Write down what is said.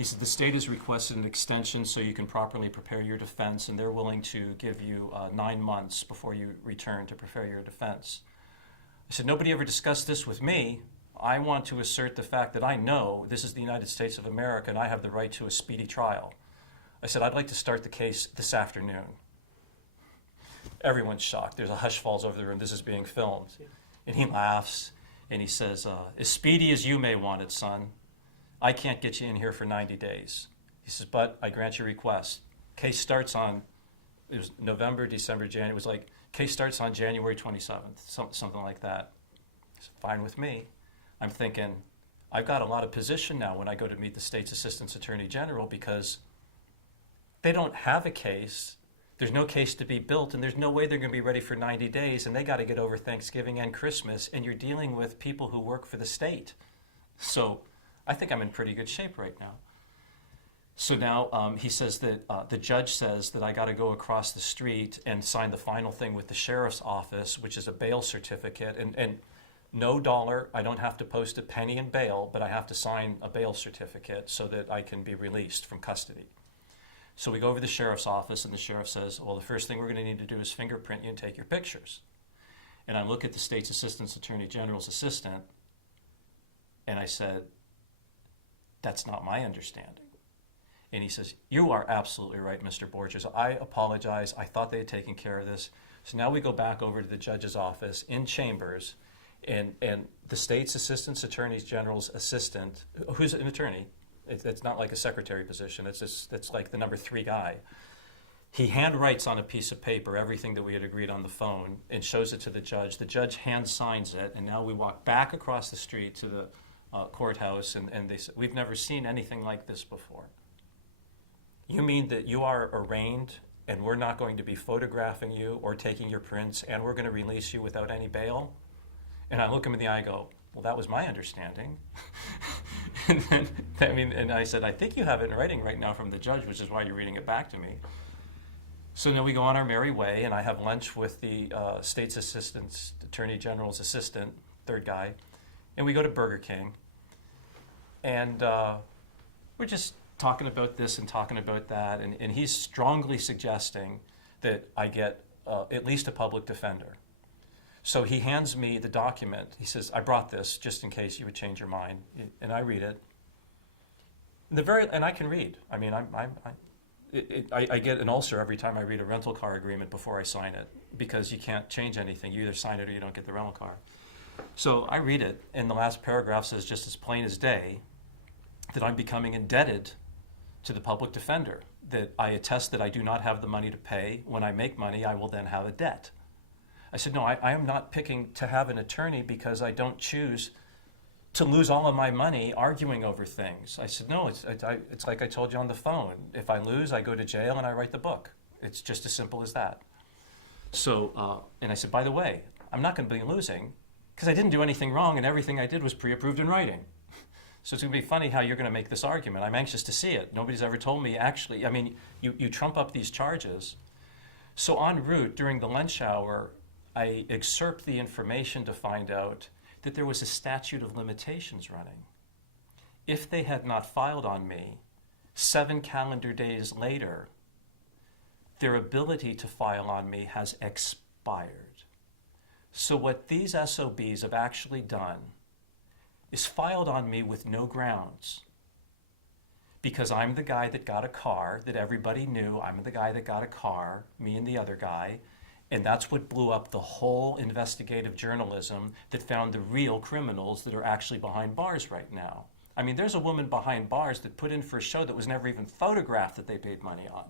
He said, the state has requested an extension so you can properly prepare your defense, and they're willing to give you 9 months before you return to prepare your defense. I said, nobody ever discussed this with me. I want to assert the fact that I know this is the United States of America and I have the right to a speedy trial. I said, I'd like to start the case this afternoon. Everyone's shocked. There's a hush falls over the room. This is being filmed. And he laughs and he says, as speedy as you may want it, son, I can't get you in here for 90 days. He says, but I grant your request. Case starts on, it was November, December, January. It was like, case starts on January 27th, something like that. He said, fine with me. I'm thinking, I've got a lot of position now when I go to meet the state's Assistant Attorney General because they don't have a case. There's no case to be built, and there's no way they're going to be ready for 90 days, and they got to get over Thanksgiving and Christmas, and you're dealing with people who work for the state. So I think I'm in pretty good shape right now. So now he says that the judge says that I got to go across the street and sign the final thing with the sheriff's office, which is a bail certificate, and no dollar. I don't have to post a penny in bail, but I have to sign a bail certificate so that I can be released from custody. So we go over to the sheriff's office, and the sheriff says, well, the first thing we're going to need to do is fingerprint you and take your pictures. And I look at the state's Assistant Attorney General's assistant, and I said, that's not my understanding. And he says, you are absolutely right, Mr. Borchers. I apologize. I thought they had taken care of this. So now we go back over to the judge's office in chambers, and the state's Assistant Attorney General's assistant, who's an attorney, it's not like a secretary position, it's like the number 3 guy. He handwrites on a piece of paper everything that we had agreed on the phone and shows it to the judge. The judge hand signs it, and now we walk back across the street to the courthouse, and they said, we've never seen anything like this before. You mean that you are arraigned and we're not going to be photographing you or taking your prints and we're going to release you without any bail? And I look him in the eye and go, well, that was my understanding. And I said, I think you have it in writing right now from the judge, which is why you're reading it back to me. So now we go on our merry way, and I have lunch with the state's Assistant Attorney General's assistant, 3rd guy, and we go to Burger King. And we're just talking about this and talking about that, and he's strongly suggesting that I get at least a public defender. So he hands me the document. He says, I brought this just in case you would change your mind. And I read it. And I can read. I mean, I get an ulcer every time I read a rental car agreement before I sign it, because you can't change anything. You either sign it or you don't get the rental car. So I read it, and the last paragraph says just as plain as day that I'm becoming indebted to the public defender, that I attest that I do not have the money to pay. When I make money, I will then have a debt. I said, no, I am not picking to have an attorney because I don't choose to lose all of my money arguing over things. I said, no, it's like I told you on the phone. If I lose, I go to jail and I write the book. It's just as simple as that. So, and I said, by the way, I'm not going to be losing because I didn't do anything wrong and everything I did was pre-approved in writing. So it's going to be funny how you're going to make this argument. I'm anxious to see it. Nobody's ever told me, actually, I mean, you trump up these charges. So en route, during the lunch hour, I excerpt the information to find out that there was a statute of limitations running. If they had not filed on me 7 calendar days later, their ability to file on me has expired. So what these SOBs have actually done is filed on me with no grounds, because I'm the guy that got a car that everybody knew. I'm the guy that got a car, me and the other guy. And that's what blew up the whole investigative journalism that found the real criminals that are actually behind bars right now. I mean, there's a woman behind bars that put in for a show that was never even photographed that they paid money on.